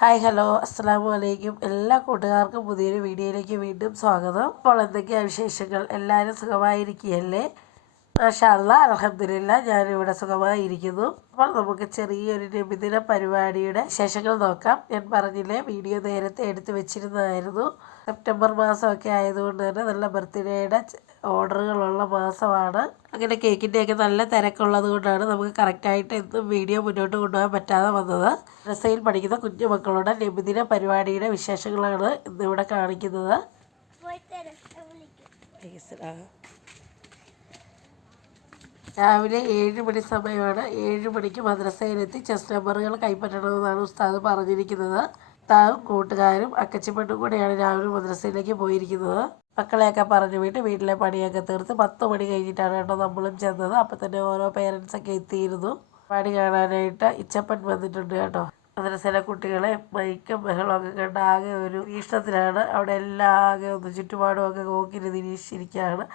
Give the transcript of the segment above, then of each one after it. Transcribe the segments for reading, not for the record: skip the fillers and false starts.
Hi hello അസ്സലാമു അലൈക്കും. എല്ലാ കൂട്ടുകാർക്കും പുതിയൊരു വീഡിയോയിലേക്ക് വീണ്ടും സ്വാഗതം. അപ്പോൾ എന്തൊക്കെയാണ് വിശേഷങ്ങൾ? എല്ലാവരും സുഖമായിരിക്കുകയല്ലേ? മാഷാ അല്ലാഹ്, അൽഹംദുലില്ലാഹ്, ഞാനിവിടെ സുഖമായിരിക്കുന്നു. അപ്പോൾ നമുക്ക് ചെറിയൊരു നബിദിന പരിപാടിയുടെ വിശേഷങ്ങൾ നോക്കാം. ഞാൻ പറഞ്ഞില്ലേ, വീഡിയോ നേരത്തെ എടുത്തു വെച്ചിരുന്നതായിരുന്നു. സെപ്റ്റംബർ മാസമൊക്കെ ആയതുകൊണ്ട് തന്നെ നല്ല ബർത്ത്ഡേയുടെ ഓർഡറുകളുള്ള മാസമാണ്. അങ്ങനെ കേക്കിൻ്റെയൊക്കെ നല്ല തിരക്കുള്ളത് കൊണ്ടാണ് നമുക്ക് കറക്റ്റായിട്ട് എന്നും വീഡിയോ മുന്നോട്ട് കൊണ്ടുപോകാൻ പറ്റാതെ വന്നത്. മദ്രസയിൽ പഠിക്കുന്ന കുഞ്ഞു മക്കളുടെ നബിദിന പരിപാടിയുടെ വിശേഷങ്ങളാണ് ഇന്നിവിടെ കാണിക്കുന്നത്. രാവിലെ 7 മണി സമയമാണ്. 7 മണിക്ക് മദ്രസയിലെത്തി ചെസ് നമ്പറുകൾ കൈപ്പറ്റണമെന്നാണ് ഉസ്താദ് പറഞ്ഞിരിക്കുന്നത്. ഉസ്താദും കൂട്ടുകാരും അക്കച്ചിപ്പെട്ടും കൂടെയാണ് രാവിലെ മദ്രസയിലേക്ക് പോയിരിക്കുന്നത്. മക്കളെയൊക്കെ പറഞ്ഞു വിട്ട് വീട്ടിലെ പണിയൊക്കെ തീർത്ത് 10 മണി കഴിഞ്ഞിട്ടാണ് കേട്ടോ നമ്മളും ചെന്നത്. അപ്പം തന്നെ ഓരോ പേരൻസൊക്കെ എത്തിയിരുന്നു. പണി കാണാനായിട്ട് ഇച്ചപ്പൻ വന്നിട്ടുണ്ട് കേട്ടോ. മദ്രസയിലെ കുട്ടികളെ മൈക്കും ബഹളമൊക്കെ കണ്ട് ആകെ ഒരു ഇഷ്ടത്തിലാണ്. അവിടെ എല്ലാം ആകെ ഒന്ന് ചുറ്റുപാടുമൊക്കെ നോക്കി നിരീക്ഷിച്ചിരിക്കുകയാണ്.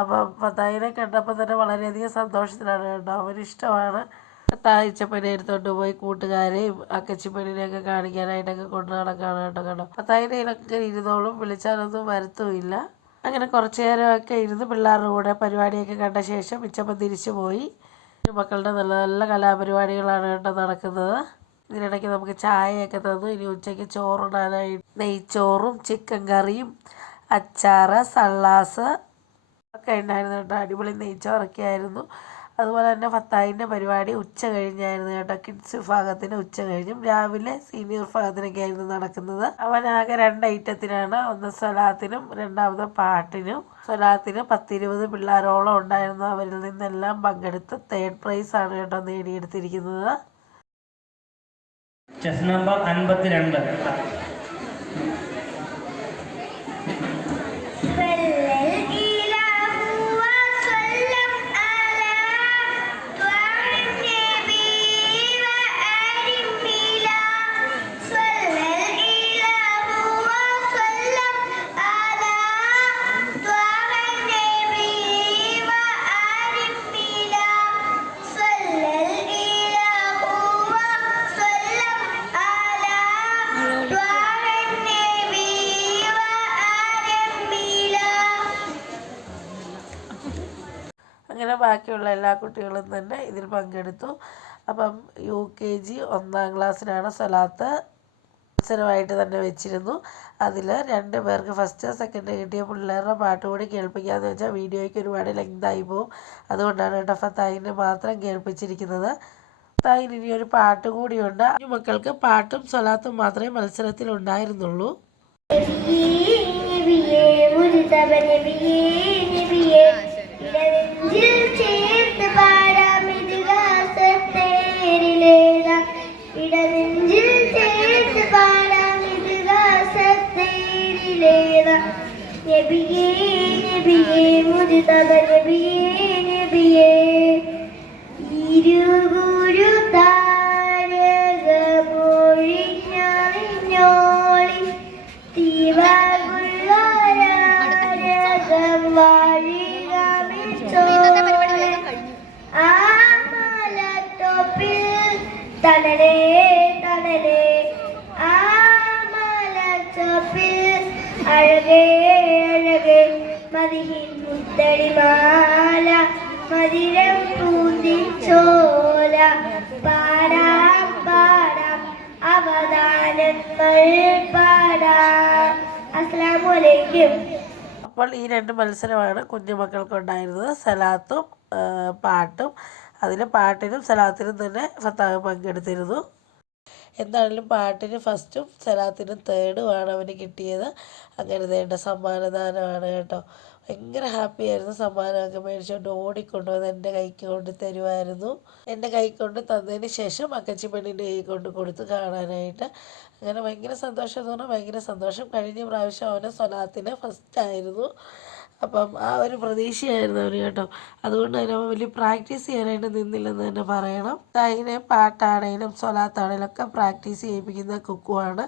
അപ്പം ഫത്തായിനെ കണ്ടപ്പോൾ തന്നെ വളരെയധികം സന്തോഷത്തിലാണ് കേട്ടോ. അവനിഷ്ടമാണ്. ഫത്തായിച്ചപ്പനെ എടുത്തോണ്ട് പോയി കൂട്ടുകാരെയും അക്കച്ചിപ്പണിനെയൊക്കെ കാണിക്കാനായിട്ടൊക്കെ കൊണ്ടു നടക്കുകയാണ് കേട്ടോ. ഫത്തായിനൊക്കെ ഇരുന്നോളും, വിളിച്ചാലൊന്നും വരത്തുമില്ല. അങ്ങനെ കുറച്ചു നേരമൊക്കെ ഇരുന്ന് പിള്ളേരുടെ കൂടെ പരിപാടിയൊക്കെ കണ്ട ശേഷം ഇച്ചപ്പൻ തിരിച്ചു പോയി. മക്കളുടെ നല്ല നല്ല കലാപരിപാടികളാണ് കേട്ടോ നടക്കുന്നത്. ഇതിനിടയ്ക്ക് നമുക്ക് ചായയൊക്കെ തന്നു. ഇനി ഉച്ചയ്ക്ക് ചോറുണ്ടാനായിട്ട് നെയ്ച്ചോറും ചിക്കൻ കറിയും അച്ചാറ് സള്ളാസ് ഒക്കെ ഉണ്ടായിരുന്നു കേട്ടോ. അടിപൊളി നെയ്ച്ചോറൊക്കെ ആയിരുന്നു. അതുപോലെ തന്നെ ഫത്തായിൻ്റെ പരിപാടി ഉച്ച കഴിഞ്ഞായിരുന്നു കേട്ടോ. കിഡ്സ് വിഭാഗത്തിന് ഉച്ച കഴിഞ്ഞും രാവിലെ സീനിയർ വിഭാഗത്തിനൊക്കെ ആയിരുന്നു നടക്കുന്നത്. അവനാകെ 2 ഐറ്റത്തിനാണ്, ഒന്ന് സ്വലാത്തിനും രണ്ടാമത് പാട്ടിനും. സ്വലാത്തിന് 10-20 പിള്ളേരോളം ഉണ്ടായിരുന്നു. അവരിൽ നിന്നെല്ലാം പങ്കെടുത്ത് 3rd പ്രൈസാണ് കേട്ടോ നേടിയെടുത്തിരിക്കുന്നത്. Chess number 52. അങ്ങനെ ബാക്കിയുള്ള എല്ലാ കുട്ടികളും തന്നെ ഇതിൽ പങ്കെടുത്തു. അപ്പം UKG 1ാം ക്ലാസ്സിനാണ് സ്വലാത്ത് മത്സരമായിട്ട് തന്നെ വെച്ചിരുന്നു. അതിൽ 2 പേർക്ക് ഫസ്റ്റ് സെക്കൻഡ് കിട്ടിയ പിള്ളേരുടെ പാട്ട് കൂടി കേൾപ്പിക്കാമെന്ന് വെച്ചാൽ വീഡിയോയ്ക്ക് ഒരുപാട് ലെങ്തായി പോവും. അതുകൊണ്ടാണ് കേട്ടോ ഫത്തായിനെ മാത്രം കേൾപ്പിച്ചിരിക്കുന്നത്. ഫത്തായിന് ഇനി ഒരു പാട്ട് കൂടിയുണ്ട്. മക്കൾക്ക് പാട്ടും സ്വലാത്തും മാത്രമേ മത്സരത്തിൽ ഉണ്ടായിരുന്നുള്ളൂ. നബിയേ നബിയേ മുജ്തബ നബിയേ നബിയേ ഇരുഗുരു താരകമൊഴിഞ്ഞോളി തീവകുള്ള രാരകം വാഴികമിച്ചോളെ ആമലത്തോപ്പിൽ തണലേ തണലേ ആമലത്തോപ്പിൽ അഴകേ അഴകേ മദിഹിൻ മുത്തടിമാല മതിരം പൂന്തിച്ചോല പാടാം പാടാം അവദാനങ്ങൾ പാടാം. അസ്സലാമു അലൈക്കും. അപ്പോൾ ഈ 2 മത്സരമാണ് കുഞ്ഞുമക്കൾക്കുണ്ടായിരുന്നത്, സലാത്തും പാട്ടും. അതിൽ പാട്ടിനും സലാത്തിനും തന്നെ ഫത്താഹ് പങ്കെടുത്തിരുന്നു. എന്താണെങ്കിലും പാട്ടിന് ഫസ്റ്റും സലാത്തിനും 3ുമാണ് അവന് കിട്ടിയത്. അങ്ങനെ വേണ്ട സമ്മാനദാനമാണ് കേട്ടോ. ഭയങ്കര ഹാപ്പിയായിരുന്നു. സമ്മാനമൊക്കെ മേടിച്ചുകൊണ്ട് ഓടിക്കൊണ്ടുവന്ന് എൻ്റെ കൈക്ക് കൊണ്ട് തരുമായിരുന്നു. എൻ്റെ കൈ കൊണ്ട് തന്നതിന് ശേഷം അക്കച്ചി പെണ്ണിൻ്റെ കൈ കൊണ്ട് കൊടുത്ത് കാണാനായിട്ട്. അങ്ങനെ ഭയങ്കര സന്തോഷം എന്ന് പറഞ്ഞാൽ ഭയങ്കര സന്തോഷം. കഴിഞ്ഞ പ്രാവശ്യം അവന് സ്വലാത്തിന് ഫസ്റ്റായിരുന്നു. അപ്പം ആ ഒരു പ്രതീക്ഷയായിരുന്നു അവന് കേട്ടോ. അതുകൊണ്ട് തന്നെ അവൻ വലിയ പ്രാക്ടീസ് ചെയ്യാനായിട്ട് നിന്നില്ലെന്ന് തന്നെ പറയണം. അതിനെ പാട്ടാണേലും സ്വലാത്താണേലും ഒക്കെ പ്രാക്ടീസ് ചെയ്യിപ്പിക്കുന്ന കുക്കുവാണ്.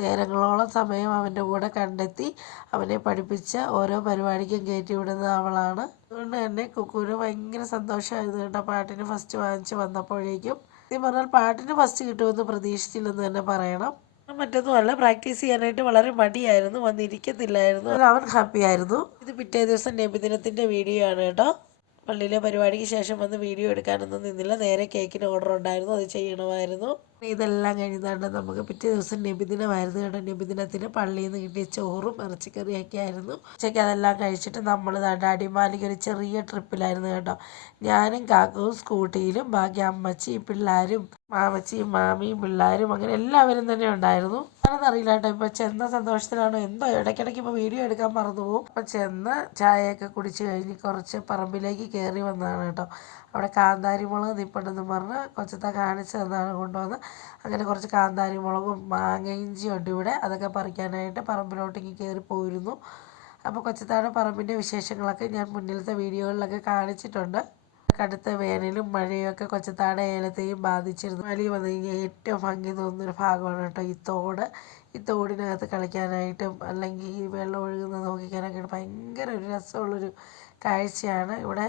നേരങ്ങളോളം സമയം അവൻ്റെ കൂടെ കണ്ടെത്തി അവനെ പഠിപ്പിച്ച ഓരോ പരിപാടിക്കും കയറ്റി വിടുന്ന അവളാണ്. അതുകൊണ്ട് തന്നെ കുക്കുവിന് ഭയങ്കര സന്തോഷമായിരുന്നു കേട്ടോ പാട്ടിന് ഫസ്റ്റ് വാങ്ങിച്ച് വന്നപ്പോഴേക്കും. സത്യം പറഞ്ഞാൽ പാട്ടിന് ഫസ്റ്റ് കിട്ടുമെന്ന് പ്രതീക്ഷിച്ചില്ലെന്ന് തന്നെ പറയണം. മറ്റൊന്നുമല്ല, പ്രാക്ടീസ് ചെയ്യാനായിട്ട് വളരെ മടിയായിരുന്നു, വന്നിരിക്കത്തില്ലായിരുന്നു. അവൻ ഹാപ്പി ആയിരുന്നു. ഇത് പിറ്റേ ദിവസം നബിദിനത്തിൻ്റെ വീഡിയോ ആണ് കേട്ടോ. പള്ളിയിലെ പരിപാടിക്ക് ശേഷം വന്ന് വീഡിയോ എടുക്കാനൊന്നും നിന്നില്ല. നേരെ കേക്കിന് ഓർഡർ ഉണ്ടായിരുന്നു, അത് ചെയ്യണമായിരുന്നു. ഇതെല്ലാം കഴിഞ്ഞാണ്ട് നമുക്ക് പിറ്റേ ദിവസം നബിദിനമായിരുന്നു കേട്ടോ. നബിദിനത്തിന് പള്ളിയിൽ നിന്ന് കിട്ടിയ ചോറും ഇറച്ചിക്കറിയൊക്കെ ആയിരുന്നു. ഉച്ചയ്ക്ക് അതെല്ലാം കഴിച്ചിട്ട് നമ്മൾ അടിമാലിക്ക് ഒരു ചെറിയ ട്രിപ്പിലായിരുന്നു കേട്ടോ. ഞാനും കാക്കവും സ്കൂട്ടിയിലും, ബാക്കി അമ്മച്ചിയും പിള്ളേരും മാമച്ചിയും മാമിയും പിള്ളേരും അങ്ങനെ എല്ലാവരും തന്നെ ഉണ്ടായിരുന്നു. അറിയില്ല കേട്ടോ, ഇപ്പം ചെന്ന സന്തോഷത്തിലാണോ എന്തോ ഇടയ്ക്കിടയ്ക്ക് ഇപ്പോൾ വീഡിയോ എടുക്കാൻ മറന്നു പോകും. അപ്പം ചെന്ന് ചായയൊക്കെ കുടിച്ച് കഴിഞ്ഞ് കുറച്ച് പറമ്പിലേക്ക് കയറി വന്നതാണ് കേട്ടോ. അവിടെ കാന്താരി മുളക് നിൽപ്പുണ്ടെന്ന് പറഞ്ഞ് കൊച്ചത്ത കാണിച്ച് തന്നാണ് കൊണ്ടുവന്ന്. അങ്ങനെ കുറച്ച് കാന്താരി മുളകും മാങ്ങ ഇഞ്ചിയും ഉണ്ട് ഇവിടെ. അതൊക്കെ പറിക്കാനായിട്ട് പറമ്പിലോട്ടേക്ക് കയറി പോയിരുന്നു. അപ്പോൾ കൊച്ചത്താടെ പറമ്പിൻ്റെ വിശേഷങ്ങളൊക്കെ ഞാൻ മുന്നിലത്തെ വീഡിയോകളിലൊക്കെ കാണിച്ചിട്ടുണ്ട്. കടുത്ത വേനലും മഴയൊക്കെ കൊച്ചത്താടെ ഏലത്തെയും ബാധിച്ചിരുന്നു. വലിയ വന്നു കഴിഞ്ഞാൽ ഏറ്റവും ഭംഗി തോന്നുന്നൊരു ഭാഗമാണ് കേട്ടോ ഈ തോട്. ഈ തോടിനകത്ത് കളിക്കാനായിട്ടും അല്ലെങ്കിൽ ഈ വെള്ളം ഒഴുകുന്നത് നോക്കിക്കാനൊക്കെ ഭയങ്കര ഒരു രസമുള്ളൊരു കാഴ്ചയാണ്. ഇവിടെ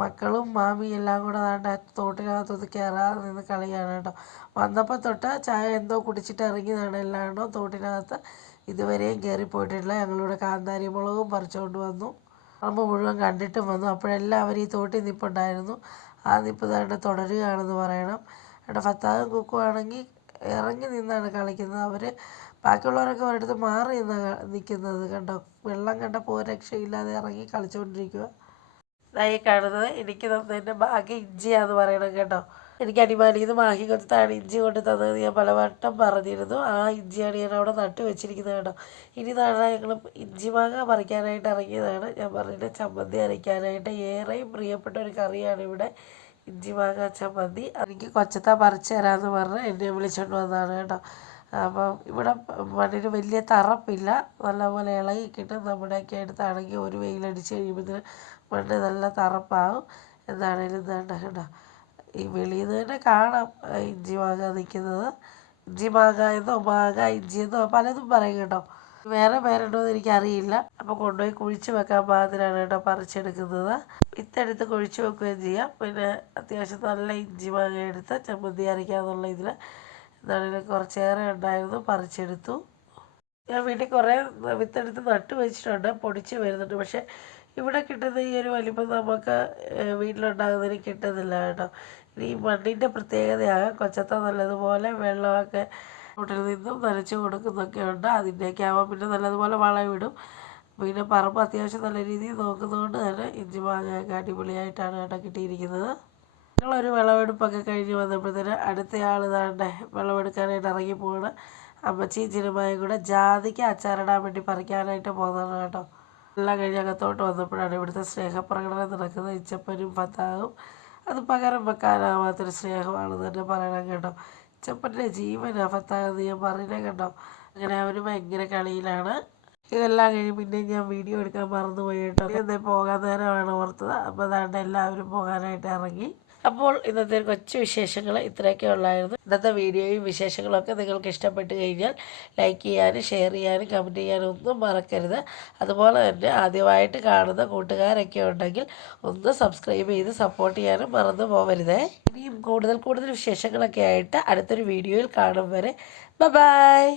മക്കളും മാമിയും എല്ലാം കൂടെ തോട്ടിനകത്തൊന്ന് കയറാതെ നിന്ന് കളിയാണ് കേട്ടോ. വന്നപ്പോൾ തൊട്ട് ചായ എന്തോ കുടിച്ചിട്ട് ഇറങ്ങിയതാണ്. എല്ലാണ്ടോ തോട്ടിനകത്ത് ഇതുവരെയും കയറിപ്പോയിട്ടില്ല. ഞങ്ങളിവിടെ കാന്താരി മുളകും പറിച്ചുകൊണ്ട് വന്നു. പറമ്പ് മുഴുവൻ കണ്ടിട്ടും വന്നു. അപ്പോഴെല്ലാവരും ഈ തോട്ടിൽ നിൽപ്പുണ്ടായിരുന്നു. ആ നിൽപ്പ് തന്നെ തുടരുകയാണെന്ന് പറയണം. ഇവിടെ ഫത്താഹും കുക്കും ആണെങ്കിൽ ഇറങ്ങി നിന്നാണ് കളിക്കുന്നത്. അവർ ബാക്കിയുള്ളവരൊക്കെ ഒരിടത്ത് മാറി നിന്നാണ് നിൽക്കുന്നത് കണ്ടോ. വെള്ളം കണ്ടപ്പോൾ ഒരു രക്ഷയില്ലാതെ ഇറങ്ങി കളിച്ചുകൊണ്ടിരിക്കുക. ഇതായി കാണുന്നത് എനിക്ക് തന്നതിൻ്റെ ഭാഗ്യം ഇഞ്ചിയാന്ന് പറയണം കേട്ടോ. എനിക്ക് അടിമാലിയിൽ നിന്ന് മാഹി കൊച്ചത്താണ് ഇഞ്ചി കൊണ്ട് തന്നത് ഞാൻ പലവട്ടം പറഞ്ഞിരുന്നു. ആ ഇഞ്ചിയാണ് ഞാൻ അവിടെ നട്ടു വെച്ചിരിക്കുന്നത് കേട്ടോ. ഇനി നാളെ ഞങ്ങൾ ഇഞ്ചി മാങ്ങ പറിക്കാനായിട്ട് ഇറങ്ങിയതാണ്. ഞാൻ പറഞ്ഞിട്ട് ചമ്മന്തി അരയ്ക്കാനായിട്ട് ഏറെയും പ്രിയപ്പെട്ട ഒരു കറിയാണ് ഇവിടെ ഇഞ്ചി മാങ്ങ ചമ്മന്തി. എനിക്ക് കൊച്ചത്ത പറിച്ചു തരാമെന്ന് പറഞ്ഞ് എന്നെ വിളിച്ചുകൊണ്ട് വന്നതാണ് കേട്ടോ. അപ്പം ഇവിടെ മണ്ണിന് വലിയ തറപ്പില്ല, നല്ലപോലെ ഇളകി കിട്ടും. നമ്മുടെയൊക്കെ അടുത്താണെങ്കിൽ ഒരു വെയിലടിച്ച് കഴിയുമ്പോഴത്തേന് മണ്ണ് നല്ല തറപ്പാവും. എന്താണേലും എന്താണ്ട് കേട്ടോ, ഈ വെളിയിൽ നിന്ന് തന്നെ കാണാം ഇഞ്ചി മാങ്ങ നിൽക്കുന്നത്. ഇഞ്ചി മാങ്ങ എന്നോ മാങ്ങ ഇഞ്ചി എന്നോ പലതും പറയും കേട്ടോ. വേറെ പേരുണ്ടോ എന്ന് എനിക്കറിയില്ല. അപ്പോൾ കൊണ്ടുപോയി കുഴിച്ച് വെക്കാൻ പാകത്തിനാണ് കേട്ടോ പറിച്ചെടുക്കുന്നത്. വിത്തെടുത്ത് കുഴിച്ച് വെക്കുകയും ചെയ്യാം. പിന്നെ അത്യാവശ്യം നല്ല ഇഞ്ചി മാങ്ങ എടുത്ത് ചമ്മന്തി അരയ്ക്കാന്നുള്ള ഇതിൽ എന്താണെങ്കിലും കുറച്ചേറെ ഉണ്ടായിരുന്നു, പറിച്ചെടുത്തു. ഞാൻ വീട്ടിൽ കുറേ വിത്തെടുത്ത് നട്ടു വെച്ചിട്ടുണ്ട്, പൊടിച്ച് വരുന്നുണ്ട്. പക്ഷേ ഇവിടെ കിട്ടുന്ന ഈ ഒരു വലിപ്പം നമുക്ക് വീട്ടിലുണ്ടാകുന്നതിന് കിട്ടുന്നില്ല കേട്ടോ. ഇനി ഈ മണ്ണിൻ്റെ പ്രത്യേകതയാകാം. കൊച്ചത്ത നല്ലതുപോലെ വെള്ളമൊക്കെ വീട്ടിൽ നിന്നും നനച്ച് കൊടുക്കുന്നൊക്കെ ഉണ്ട്. അതിൻ്റെയൊക്കെ ആവാം. പിന്നെ നല്ലതുപോലെ വളമിടും. പിന്നെ പറമ്പ് അത്യാവശ്യം നല്ല രീതിയിൽ നോക്കുന്നതുകൊണ്ട് തന്നെ ഇഞ്ചി മാങ്ങയൊക്കെ അടിപൊളിയായിട്ടാണ് കേട്ടോ കിട്ടിയിരിക്കുന്നത്. ഞങ്ങളൊരു വിളവെടുപ്പൊക്കെ കഴിഞ്ഞ് വന്നപ്പോഴത്തേന് അടുത്തയാൾ ഇതാണ്ട് വിളവെടുക്കാനായിട്ട് ഇറങ്ങി പോവാണ്. അമ്മച്ചിയും ചിരുമായും കൂടെ ജാതിക്ക് അച്ചാറിടാൻ വേണ്ടി പറിക്കാനായിട്ട് പോകുന്നതാണ് കേട്ടോ. എല്ലാം കഴിഞ്ഞ് അകത്തോട്ട് വന്നപ്പോഴാണ് ഇവിടുത്തെ സ്നേഹപ്രകടനം നടക്കുന്നത്. ഇച്ചപ്പനും ഫത്താഹും അത് പകരം വെക്കാനാവാത്തൊരു സ്നേഹമാണെന്ന് തന്നെ പറയണം കേട്ടോ. ഇച്ചപ്പൻ്റെ ജീവനാണ് ഫത്താഹ് എന്ന് ഞാൻ പറയുന്നത് കേട്ടോ. അങ്ങനെ അവർ ഭയങ്കര കളിയിലാണ്. ഇതെല്ലാം കഴിഞ്ഞ് പിന്നെ ഞാൻ വീഡിയോ എടുക്കാൻ മറന്നുപോയി കേട്ടോ. എന്തേ പോകാൻ നേരമാണ് ഓർത്തത്. അപ്പോൾ അതാണ്ട് എല്ലാവരും പോകാനായിട്ട് ഇറങ്ങി. അപ്പോൾ ഇന്നത്തെ കൊച്ചു വിശേഷങ്ങൾ ഇത്രയൊക്കെ ഉള്ളായിരുന്നു. ഇന്നത്തെ വീഡിയോയും വിശേഷങ്ങളൊക്കെ നിങ്ങൾക്ക് ഇഷ്ടപ്പെട്ട് കഴിഞ്ഞാൽ ലൈക്ക് ചെയ്യാനും ഷെയർ ചെയ്യാനും കമൻറ്റ് ചെയ്യാനും ഒന്നും മറക്കരുത്. അതുപോലെ തന്നെ ആദ്യമായിട്ട് കാണുന്ന കൂട്ടുകാരൊക്കെ ഉണ്ടെങ്കിൽ ഒന്ന് സബ്സ്ക്രൈബ് ചെയ്ത് സപ്പോർട്ട് ചെയ്യാനും മറന്നു പോകരുതേ. ഇനിയും കൂടുതൽ വിശേഷങ്ങളൊക്കെ ആയിട്ട് അടുത്തൊരു വീഡിയോയിൽ കാണും വരെ ബൈ.